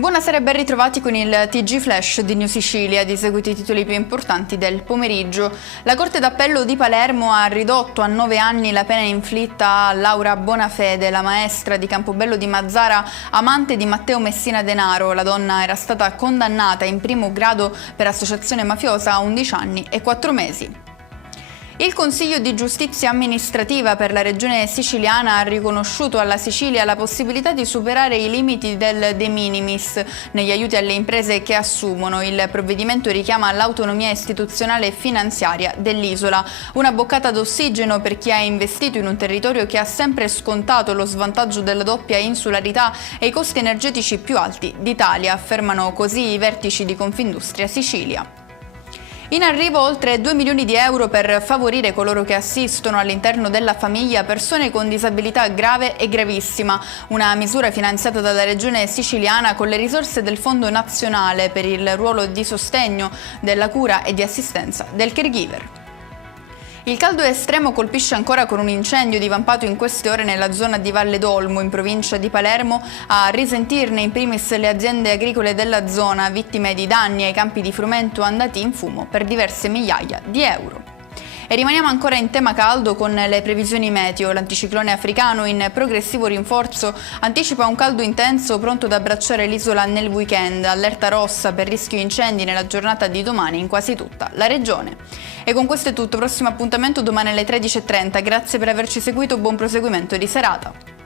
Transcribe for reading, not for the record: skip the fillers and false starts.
Buonasera e ben ritrovati con il TG Flash di New Sicilia. Di seguito i titoli più importanti del pomeriggio. La Corte d'Appello di Palermo ha ridotto a 9 anni la pena inflitta a Laura Bonafede, la maestra di Campobello di Mazara, amante di Matteo Messina Denaro. La donna era stata condannata in primo grado per associazione mafiosa a 11 anni e 4 mesi. Il Consiglio di Giustizia Amministrativa per la Regione Siciliana ha riconosciuto alla Sicilia la possibilità di superare i limiti del de minimis negli aiuti alle imprese che assumono. Il provvedimento richiama l'autonomia istituzionale e finanziaria dell'isola. Una boccata d'ossigeno per chi ha investito in un territorio che ha sempre scontato lo svantaggio della doppia insularità e i costi energetici più alti d'Italia, affermano così i vertici di Confindustria Sicilia. In arrivo oltre 2 milioni di euro per favorire coloro che assistono all'interno della famiglia persone con disabilità grave e gravissima, una misura finanziata dalla Regione Siciliana con le risorse del Fondo Nazionale per il ruolo di sostegno, della cura e di assistenza del caregiver. Il caldo estremo colpisce ancora con un incendio divampato in queste ore nella zona di Valle d'Olmo, in provincia di Palermo, a risentirne in primis le aziende agricole della zona, vittime di danni ai campi di frumento andati in fumo per diverse migliaia di euro. E rimaniamo ancora in tema caldo con le previsioni meteo. L'anticiclone africano in progressivo rinforzo anticipa un caldo intenso pronto ad abbracciare l'isola nel weekend. Allerta rossa per rischio incendi nella giornata di domani in quasi tutta la regione. E con questo è tutto, prossimo appuntamento domani alle 13:30. Grazie per averci seguito, buon proseguimento di serata.